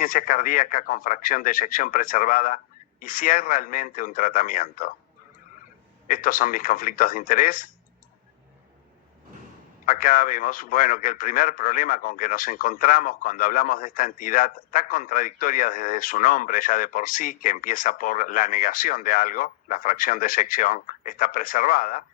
insuficiencia cardíaca con fracción de eyección preservada y si hay realmente un tratamiento. Estos son mis conflictos de interés. Acá vemos, bueno, que el primer problema con que nos encontramos cuando hablamos de esta entidad tan contradictoria desde su nombre ya de por sí, que empieza por la negación de algo, la fracción de eyección está preservada,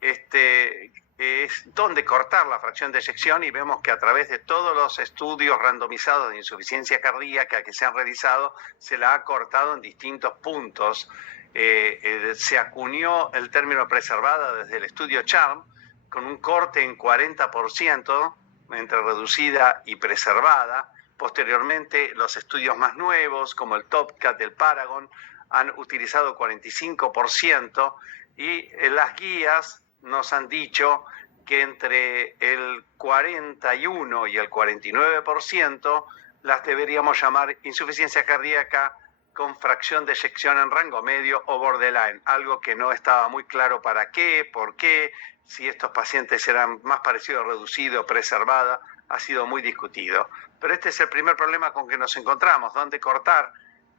es dónde cortar la fracción de eyección, y vemos que a través de todos los estudios randomizados de insuficiencia cardíaca que se han realizado, se la ha cortado en distintos puntos. Se acuñó el término preservada desde el estudio CHARM, con un corte en 40% entre reducida y preservada. Posteriormente, los estudios más nuevos, como el TopCat del Paragon, han utilizado 45%, y las guías nos han dicho que entre el 41 y el 49% las deberíamos llamar insuficiencia cardíaca con fracción de eyección en rango medio o borderline, algo que no estaba muy claro para qué, por qué, si estos pacientes eran más parecidos a reducido o preservada, ha sido muy discutido. Pero este es el primer problema con que nos encontramos, ¿dónde cortar?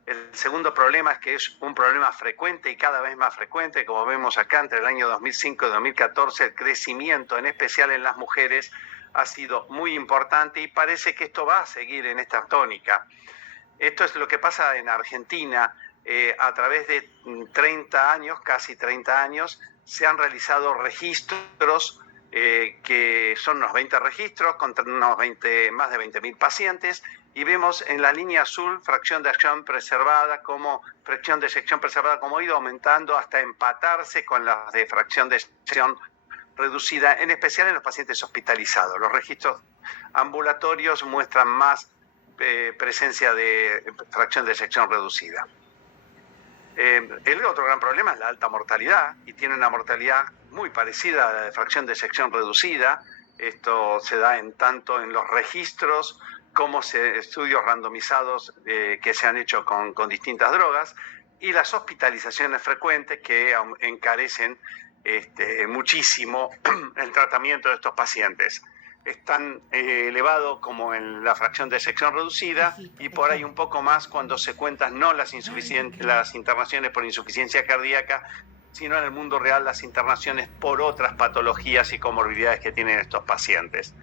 El segundo problema es que es un problema frecuente y cada vez más frecuente, como vemos acá, entre el año 2005 y 2014, el crecimiento, en especial en las mujeres, ha sido muy importante y parece que esto va a seguir en esta tónica. Esto es lo que pasa en Argentina. A través de 30 años, casi 30 años, se han realizado registros que son unos 20 registros contra unos más de 20.000 pacientes, y vemos en la línea azul fracción de eyección preservada como ha ido aumentando hasta empatarse con las de fracción de eyección reducida, en especial en los pacientes hospitalizados. Los registros ambulatorios muestran más presencia de fracción de eyección reducida. El otro gran problema es la alta mortalidad, y tiene una mortalidad muy parecida a la de fracción de eyección reducida. Esto se da tanto en los registros como estudios randomizados que se han hecho con distintas drogas, y las hospitalizaciones frecuentes que encarecen muchísimo el tratamiento de estos pacientes. Es tan elevado como en la fracción de eyección reducida, y por ahí un poco más cuando se cuentan no las internaciones por insuficiencia cardíaca, sino en el mundo real las internaciones por otras patologías y comorbilidades que tienen estos pacientes.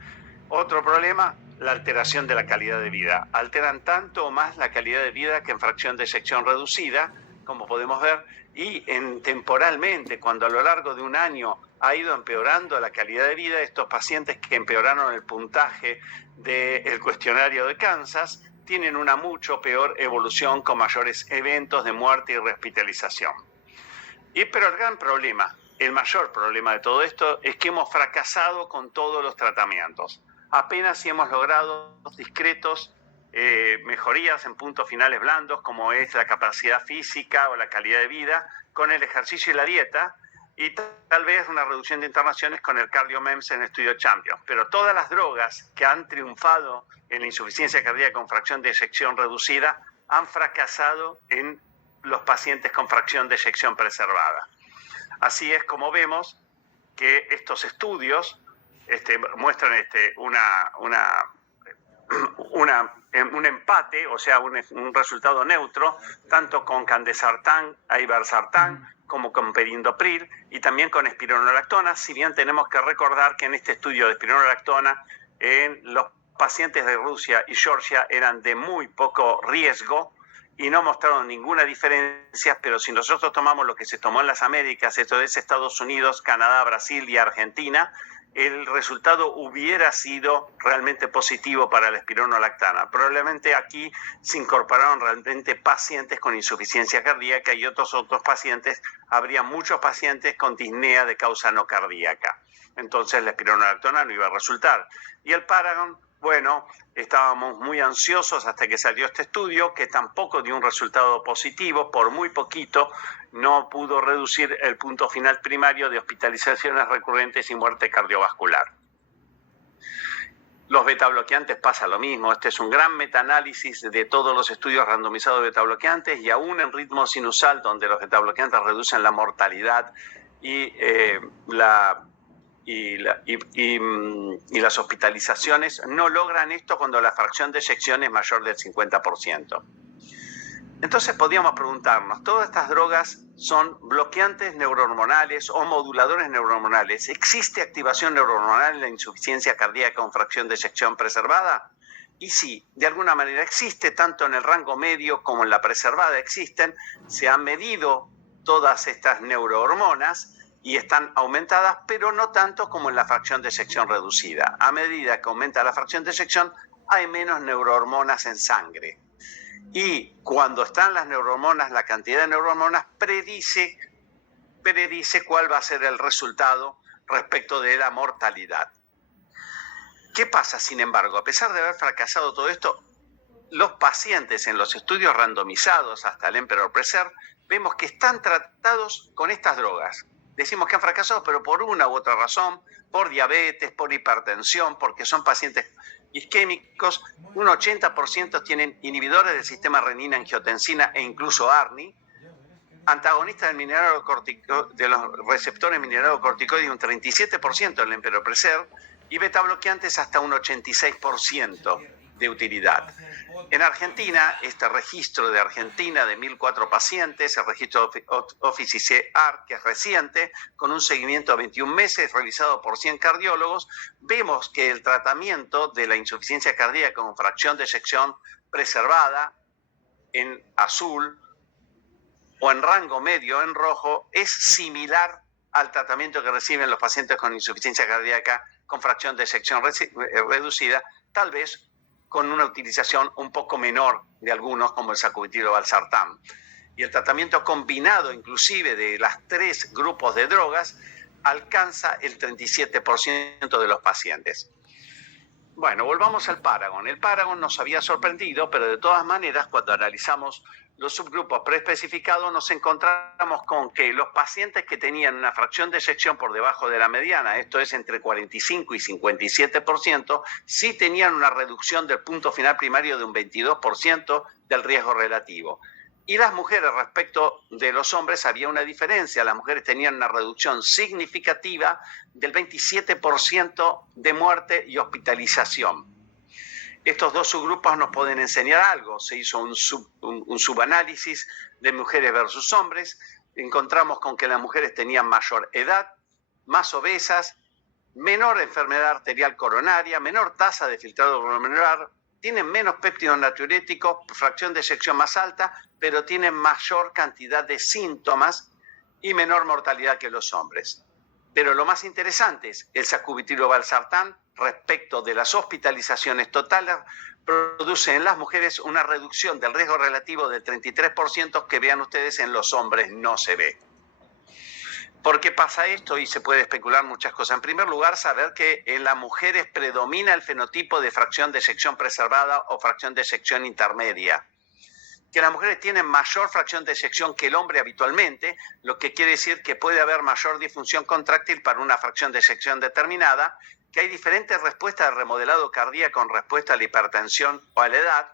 Otro problema, la alteración de la calidad de vida. Alteran tanto o más la calidad de vida que en fracción de eyección reducida, como podemos ver, y temporalmente, cuando a lo largo de un año ha ido empeorando la calidad de vida, estos pacientes que empeoraron el puntaje del cuestionario de Kansas tienen una mucho peor evolución con mayores eventos de muerte y rehospitalización. Pero el gran problema, el mayor problema de todo esto, es que hemos fracasado con todos los tratamientos. Apenas si hemos logrado discretos mejorías en puntos finales blandos, como es la capacidad física o la calidad de vida, con el ejercicio y la dieta, y tal vez una reducción de internaciones con el CardioMEMS en el estudio Champions. Pero todas las drogas que han triunfado en la insuficiencia cardíaca con fracción de eyección reducida han fracasado en los pacientes con fracción de eyección preservada. Así es como vemos que estos estudios muestran un empate, o sea, un resultado neutro, tanto con candesartán, irbesartán, como con perindopril y también con espironolactona, si bien tenemos que recordar que en este estudio de espironolactona, en los pacientes de Rusia y Georgia eran de muy poco riesgo y no mostraron ninguna diferencia, pero si nosotros tomamos lo que se tomó en las Américas, esto es Estados Unidos, Canadá, Brasil y Argentina, el resultado hubiera sido realmente positivo para la espironolactona. Probablemente aquí se incorporaron realmente pacientes con insuficiencia cardíaca y otros pacientes, habría muchos pacientes con disnea de causa no cardíaca. Entonces la espironolactona no iba a resultar. Y el Paragon, bueno, estábamos muy ansiosos hasta que salió este estudio, que tampoco dio un resultado positivo, por muy poquito, no pudo reducir el punto final primario de hospitalizaciones recurrentes y muerte cardiovascular. Los betabloqueantes pasa lo mismo. Este es un gran metaanálisis de todos los estudios randomizados de betabloqueantes, y aún en ritmo sinusal, donde los betabloqueantes reducen la mortalidad y la y las hospitalizaciones no logran esto cuando la fracción de eyección es mayor del 50%. Entonces podríamos preguntarnos, ¿todas estas drogas son bloqueantes neurohormonales o moduladores neurohormonales? ¿Existe activación neurohormonal en la insuficiencia cardíaca con fracción de eyección preservada? Y sí, de alguna manera existe, tanto en el rango medio como en la preservada existen. Se han medido todas estas neurohormonas y están aumentadas, pero no tanto como en la fracción de eyección reducida. A medida que aumenta la fracción de eyección, hay menos neurohormonas en sangre. Y cuando están las neurohormonas, la cantidad de neurohormonas predice cuál va a ser el resultado respecto de la mortalidad. ¿Qué pasa, sin embargo? A pesar de haber fracasado todo esto, los pacientes en los estudios randomizados hasta el Emperor Preserve, vemos que están tratados con estas drogas. Decimos que han fracasado, pero por una u otra razón, por diabetes, por hipertensión, porque son pacientes isquémicos. Un 80% tienen inhibidores del sistema renina-angiotensina e incluso ARNI, antagonistas de los receptores mineralocorticoides un 37% en el Emperor Preserve y beta bloqueantes hasta un 86% de utilidad. En Argentina, este registro de Argentina de 1.004 pacientes, el registro Office-ICAR, que es reciente, con un seguimiento a 21 meses realizado por 100 cardiólogos, vemos que el tratamiento de la insuficiencia cardíaca con fracción de eyección preservada en azul o en rango medio en rojo es similar al tratamiento que reciben los pacientes con insuficiencia cardíaca con fracción de eyección reducida, tal vez con una utilización un poco menor de algunos, como el sacubitril/valsartán. Y el tratamiento combinado, inclusive, de las 3 grupos de drogas, alcanza el 37% de los pacientes. Bueno, volvamos al Paragon. El Paragon nos había sorprendido, pero de todas maneras, cuando analizamos los subgrupos preespecificados, nos encontramos con que los pacientes que tenían una fracción de eyección por debajo de la mediana, esto es entre 45 y 57%, sí tenían una reducción del punto final primario de un 22% del riesgo relativo. Y las mujeres, respecto de los hombres, había una diferencia. Las mujeres tenían una reducción significativa del 27% de muerte y hospitalización. Estos dos subgrupos nos pueden enseñar algo. Se hizo un subanálisis de mujeres versus hombres. Encontramos con que las mujeres tenían mayor edad, más obesas, menor enfermedad arterial coronaria, menor tasa de filtrado glomerular, tienen menos péptidos natriuréticos, fracción de eyección más alta, pero tienen mayor cantidad de síntomas y menor mortalidad que los hombres. Pero lo más interesante es el sacubitril/valsartán respecto de las hospitalizaciones totales produce en las mujeres una reducción del riesgo relativo del 33% que vean ustedes en los hombres no se ve. ¿Por qué pasa esto? Y se puede especular muchas cosas. En primer lugar, saber que en las mujeres predomina el fenotipo de fracción de eyección preservada o fracción de eyección intermedia. Que las mujeres tienen mayor fracción de eyección que el hombre habitualmente, lo que quiere decir que puede haber mayor disfunción contráctil para una fracción de eyección determinada, que hay diferentes respuestas de remodelado cardíaco con respuesta a la hipertensión o a la edad,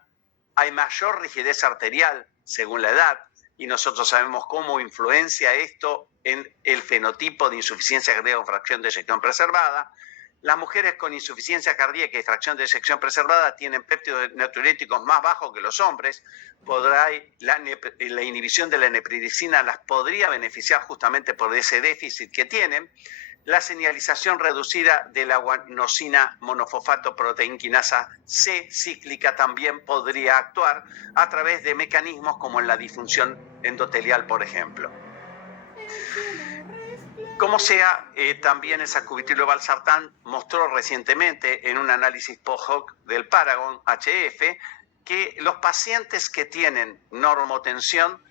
hay mayor rigidez arterial según la edad, y nosotros sabemos cómo influencia esto en el fenotipo de insuficiencia cardíaca con fracción de eyección preservada. Las mujeres con insuficiencia cardíaca y fracción de eyección preservada tienen péptidos natriuréticos más bajos que los hombres. La inhibición de la neprilicina las podría beneficiar justamente por ese déficit que tienen. La señalización reducida de la guanosina monofosfato proteinquinasa C cíclica también podría actuar a través de mecanismos como en la disfunción endotelial, por ejemplo. Como sea, también el sacubitril/valsartán mostró recientemente en un análisis post-hoc del Paragon HF que los pacientes que tienen normotensión,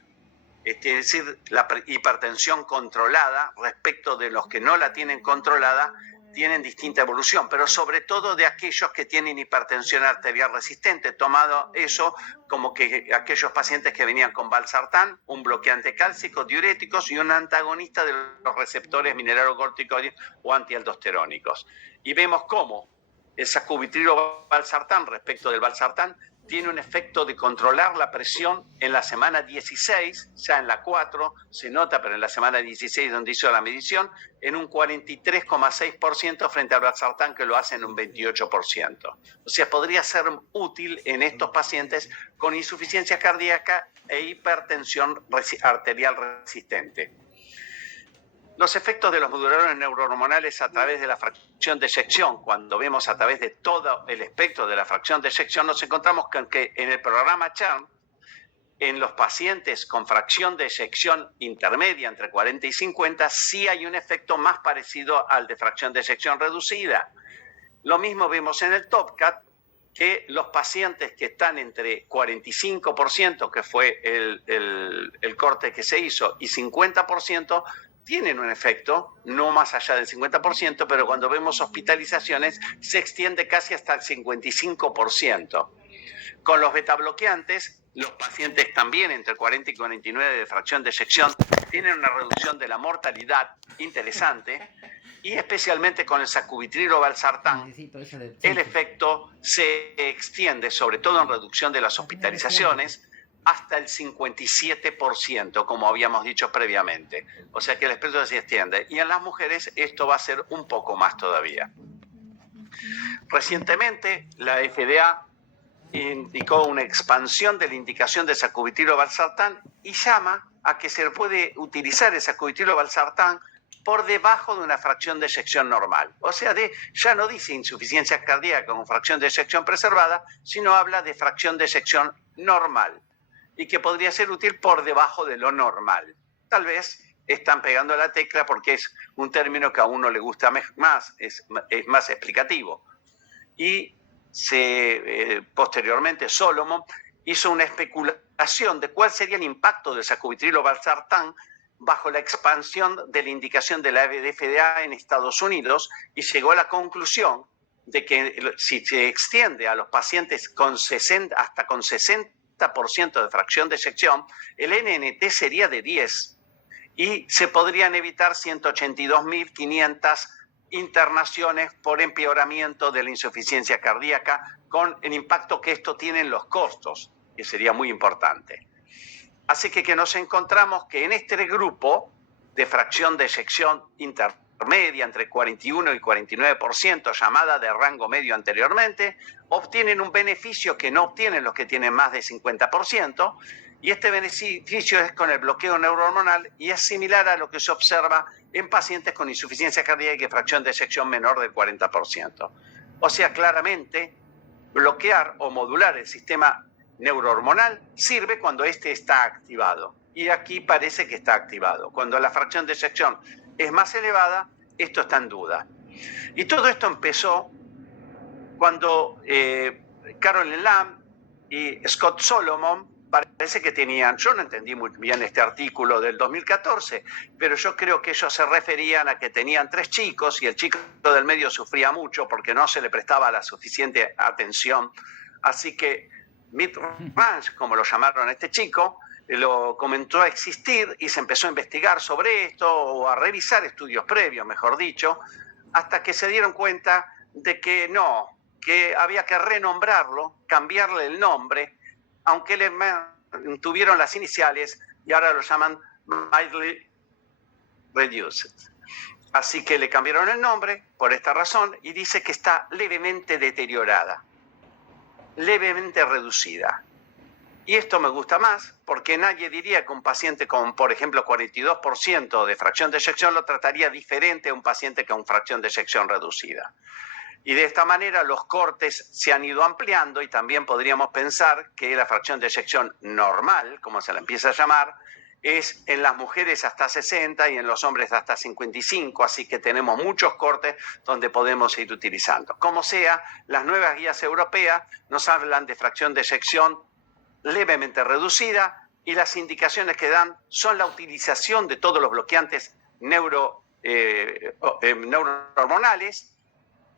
es decir, la hipertensión controlada respecto de los que no la tienen controlada, tienen distinta evolución, pero sobre todo de aquellos que tienen hipertensión arterial resistente, tomado eso como que aquellos pacientes que venían con valsartán, un bloqueante cálcico, diuréticos y un antagonista de los receptores mineralocorticoides o antialdosterónicos. Y vemos cómo el sacubitril/valsartán respecto del valsartán tiene un efecto de controlar la presión en la semana 16, ya en la 4 se nota, pero en la semana 16 donde hizo la medición, en un 43,6% frente al valsartán que lo hace en un 28%. O sea, podría ser útil en estos pacientes con insuficiencia cardíaca e hipertensión arterial resistente. Los efectos de los moduladores neurohormonales a través de la fracción de eyección, cuando vemos a través de todo el espectro de la fracción de eyección, nos encontramos con que en el programa CHARM, en los pacientes con fracción de eyección intermedia entre 40 y 50, sí hay un efecto más parecido al de fracción de eyección reducida. Lo mismo vemos en el TOPCAT, que los pacientes que están entre 45%, que fue el corte que se hizo, y 50%, tienen un efecto, no más allá del 50%, pero cuando vemos hospitalizaciones se extiende casi hasta el 55%. Con los betabloqueantes, los pacientes también entre 40 y 49 de fracción de eyección tienen una reducción de la mortalidad interesante, y especialmente con el sacubitrilo valsartán, el efecto se extiende, sobre todo en reducción de las hospitalizaciones, hasta el 57%, como habíamos dicho previamente. O sea que el espectro se extiende. Y en las mujeres esto va a ser un poco más todavía. Recientemente, la FDA indicó una expansión de la indicación de sacubitrilo valsartán y llama a que se puede utilizar el sacubitrilo valsartán por debajo de una fracción de eyección normal. O sea, ya no dice insuficiencia cardíaca con fracción de eyección preservada, sino habla de fracción de eyección normal, y que podría ser útil por debajo de lo normal. Tal vez están pegando la tecla porque es un término que a uno le gusta más, es más explicativo. Y posteriormente Solomon hizo una especulación de cuál sería el impacto del sacubitrilo valsartán bajo la expansión de la indicación de la FDA en Estados Unidos, y llegó a la conclusión de que si se extiende a los pacientes con 60% de fracción de eyección, el NNT sería de 10 y se podrían evitar 182.500 internaciones por empeoramiento de la insuficiencia cardíaca, con el impacto que esto tiene en los costos, que sería muy importante. Así que nos encontramos que en este grupo de fracción de eyección intermedia entre 41 y 49%, llamada de rango medio anteriormente, obtienen un beneficio que no obtienen los que tienen más de 50%, y este beneficio es con el bloqueo neurohormonal y es similar a lo que se observa en pacientes con insuficiencia cardíaca y fracción de eyección menor del 40%. O sea, claramente, bloquear o modular el sistema neurohormonal sirve cuando este está activado. Y aquí parece que está activado. Cuando la fracción de eyección es más elevada, esto está en duda. Y todo esto empezó cuando Carolyn Lamb y Scott Solomon parece que tenían, yo no entendí muy bien este artículo del 2014, pero yo creo que ellos se referían a que tenían 3 chicos y el chico del medio sufría mucho porque no se le prestaba la suficiente atención. Así que Mid-Range, como lo llamaron a este chico, lo comenzó a existir y se empezó a investigar sobre esto, o a revisar estudios previos, mejor dicho, hasta que se dieron cuenta de que no, que había que renombrarlo, cambiarle el nombre, aunque le tuvieron las iniciales y ahora lo llaman mildly reduced. Así que le cambiaron el nombre por esta razón y dice que está levemente deteriorada, levemente reducida. Y esto me gusta más porque nadie diría que un paciente con, por ejemplo, 42% de fracción de eyección lo trataría diferente a un paciente con fracción de eyección reducida. Y de esta manera los cortes se han ido ampliando y también podríamos pensar que la fracción de eyección normal, como se la empieza a llamar, es en las mujeres hasta 60 y en los hombres hasta 55, así que tenemos muchos cortes donde podemos ir utilizando. Como sea, las nuevas guías europeas nos hablan de fracción de eyección levemente reducida y las indicaciones que dan son la utilización de todos los bloqueantes neurohormonales.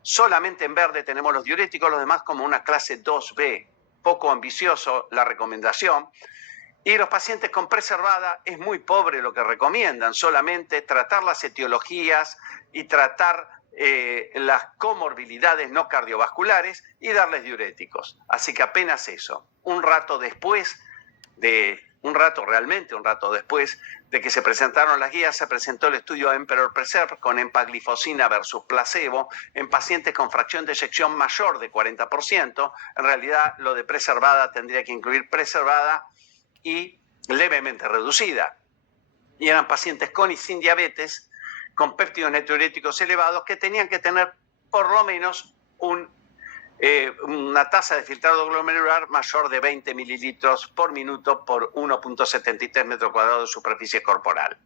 Solamente en verde tenemos los diuréticos, los demás como una clase 2B, poco ambicioso la recomendación. Y los pacientes con preservada es muy pobre lo que recomiendan, solamente tratar las etiologías y tratar las comorbilidades no cardiovasculares y darles diuréticos. Así que apenas eso. Un rato después de que se presentaron las guías, se presentó el estudio Emperor Preserve con empaglifosina versus placebo en pacientes con fracción de eyección mayor de 40%. En realidad, lo de preservada tendría que incluir preservada y levemente reducida. Y eran pacientes con y sin diabetes, con péptidos natriuréticos elevados, que tenían que tener por lo menos una tasa de filtrado glomerular mayor de 20 mililitros por minuto por 1,73 metros cuadrados de superficie corporal.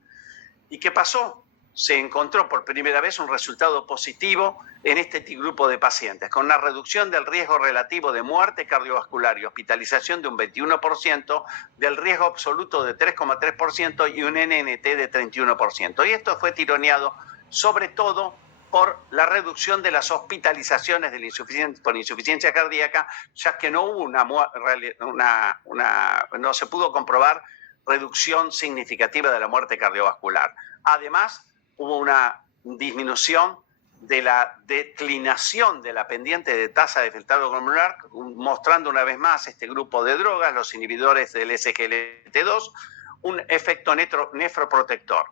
¿Y qué pasó? Se encontró por primera vez un resultado positivo en este grupo de pacientes, con una reducción del riesgo relativo de muerte cardiovascular y hospitalización de un 21%, del riesgo absoluto de 3,3% y un NNT de 31%. Y esto fue tironeado sobre todo por la reducción de las hospitalizaciones por insuficiencia cardíaca, ya que no hubo no se pudo comprobar reducción significativa de la muerte cardiovascular. Además, hubo una disminución de la declinación de la pendiente de tasa de filtrado glomerular, mostrando una vez más este grupo de drogas, los inhibidores del SGLT2, un efecto nefroprotector.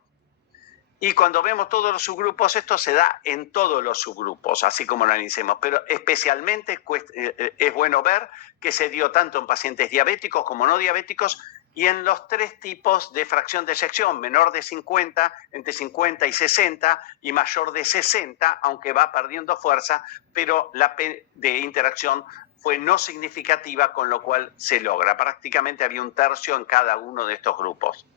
Y cuando vemos todos los subgrupos, esto se da en todos los subgrupos, así como lo analicemos. Pero especialmente es bueno ver que se dio tanto en pacientes diabéticos como no diabéticos y en los tres tipos de fracción de eyección, menor de 50, entre 50 y 60 y mayor de 60, aunque va perdiendo fuerza, pero la P de interacción fue no significativa, con lo cual se logra. Prácticamente había un tercio en cada uno de estos grupos.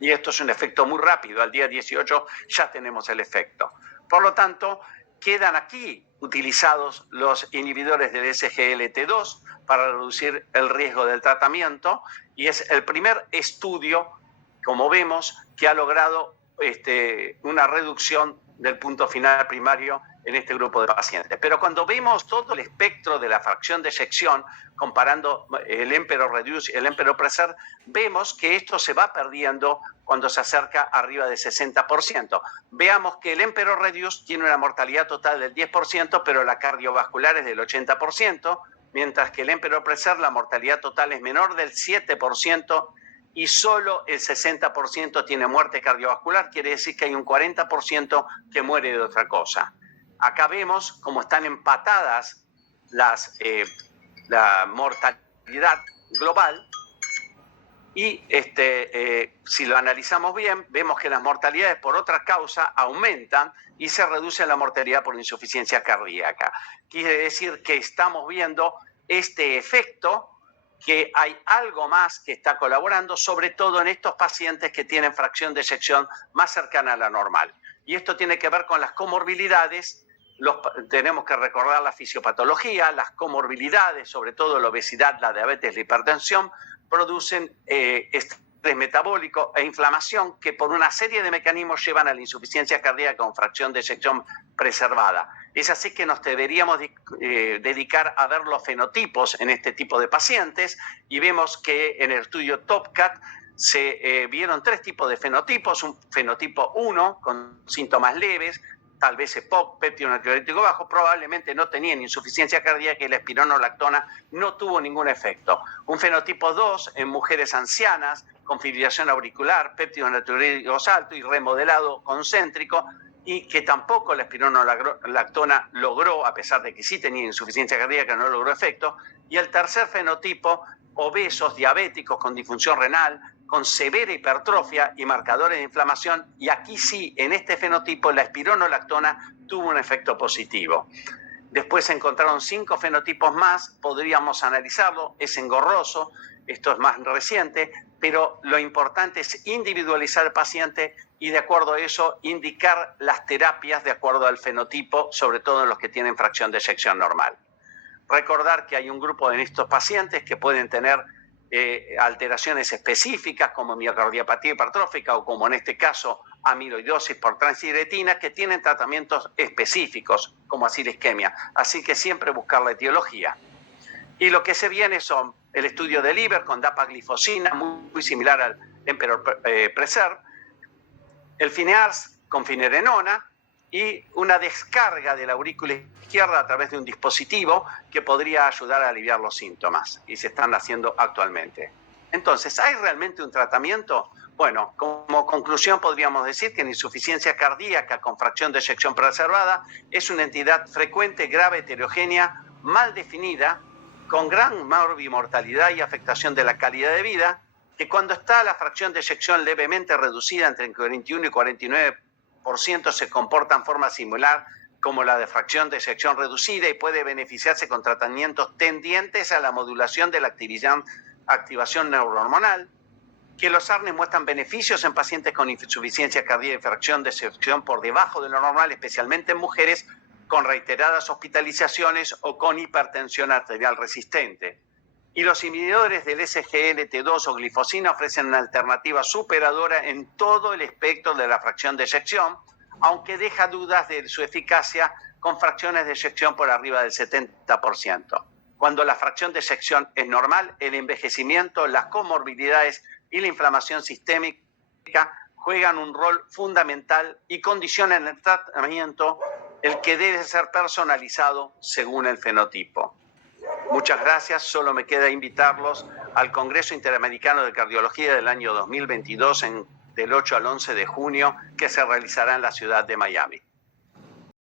Y esto es un efecto muy rápido, al día 18 ya tenemos el efecto. Por lo tanto, quedan aquí utilizados los inhibidores del SGLT2 para reducir el riesgo del tratamiento y es el primer estudio, como vemos, que ha logrado una reducción del punto final primario en este grupo de pacientes. Pero cuando vemos todo el espectro de la fracción de eyección, comparando el Emperor Reduce y el Emperor Preserve, vemos que esto se va perdiendo cuando se acerca arriba del 60%. Veamos que el Emperor Reduce tiene una mortalidad total del 10%, pero la cardiovascular es del 80%, mientras que el Emperor Preserve la mortalidad total es menor del 7%, y solo el 60% tiene muerte cardiovascular, quiere decir que hay un 40% que muere de otra cosa. Acá vemos cómo están empatadas la mortalidad global y si lo analizamos bien, vemos que las mortalidades por otra causa aumentan y se reduce la mortalidad por insuficiencia cardíaca. Quiere decir que estamos viendo este efecto, que hay algo más que está colaborando, sobre todo en estos pacientes que tienen fracción de eyección más cercana a la normal. Y esto tiene que ver con las comorbilidades. Tenemos que recordar la fisiopatología, las comorbilidades, sobre todo la obesidad, la diabetes, la hipertensión, producen estrés metabólico e inflamación que por una serie de mecanismos llevan a la insuficiencia cardíaca con fracción de eyección preservada. Es así que nos deberíamos dedicar a ver los fenotipos en este tipo de pacientes y vemos que en el estudio TOPCAT se vieron tres tipos de fenotipos: un fenotipo 1 con síntomas leves, tal vez EPOC, péptido natriurético bajo, probablemente no tenían insuficiencia cardíaca y la espironolactona no tuvo ningún efecto. Un fenotipo 2 en mujeres ancianas con fibrilación auricular, péptidos natriuréticos altos y remodelado concéntrico, y que tampoco la espironolactona logró, a pesar de que sí tenía insuficiencia cardíaca, no logró efecto. Y el tercer fenotipo, obesos, diabéticos con disfunción renal, con severa hipertrofia y marcadores de inflamación, y aquí sí, en este fenotipo, la espironolactona tuvo un efecto positivo. Después se encontraron 5 fenotipos más, podríamos analizarlo, es engorroso, esto es más reciente, pero lo importante es individualizar al paciente y de acuerdo a eso indicar las terapias de acuerdo al fenotipo, sobre todo en los que tienen fracción de eyección normal. Recordar que hay un grupo de estos pacientes que pueden tener alteraciones específicas como miocardiopatía hipertrófica o como en este caso amiloidosis por transtibretina, que tienen tratamientos específicos como acilisquemia. Así que siempre buscar la etiología. Y lo que se viene son el estudio de liver con dapaglifosina, muy similar al Emperor Preserve, el FINEARS con finerenona y una descarga de la aurícula izquierda a través de un dispositivo que podría ayudar a aliviar los síntomas, y se están haciendo actualmente. Entonces, ¿hay realmente un tratamiento? Bueno, como conclusión podríamos decir que la insuficiencia cardíaca con fracción de eyección preservada es una entidad frecuente, grave, heterogénea, mal definida, con gran morbimortalidad y afectación de la calidad de vida, que cuando está la fracción de eyección levemente reducida entre el 41 y 49% se comporta en forma similar como la de fracción de eyección reducida y puede beneficiarse con tratamientos tendientes a la modulación de la activación neurohormonal, que los ARNES muestran beneficios en pacientes con insuficiencia cardíaca y fracción de eyección por debajo de lo normal, especialmente en mujeres con reiteradas hospitalizaciones o con hipertensión arterial resistente. Y los inhibidores del SGLT2 o glifosina ofrecen una alternativa superadora en todo el espectro de la fracción de eyección, aunque deja dudas de su eficacia con fracciones de eyección por arriba del 70%. Cuando la fracción de eyección es normal, el envejecimiento, las comorbilidades y la inflamación sistémica juegan un rol fundamental y condicionan el tratamiento, el que debe ser personalizado según el fenotipo. Muchas gracias. Solo me queda invitarlos al Congreso Interamericano de Cardiología del año 2022 del 8 al 11 de junio, que se realizará en la ciudad de Miami.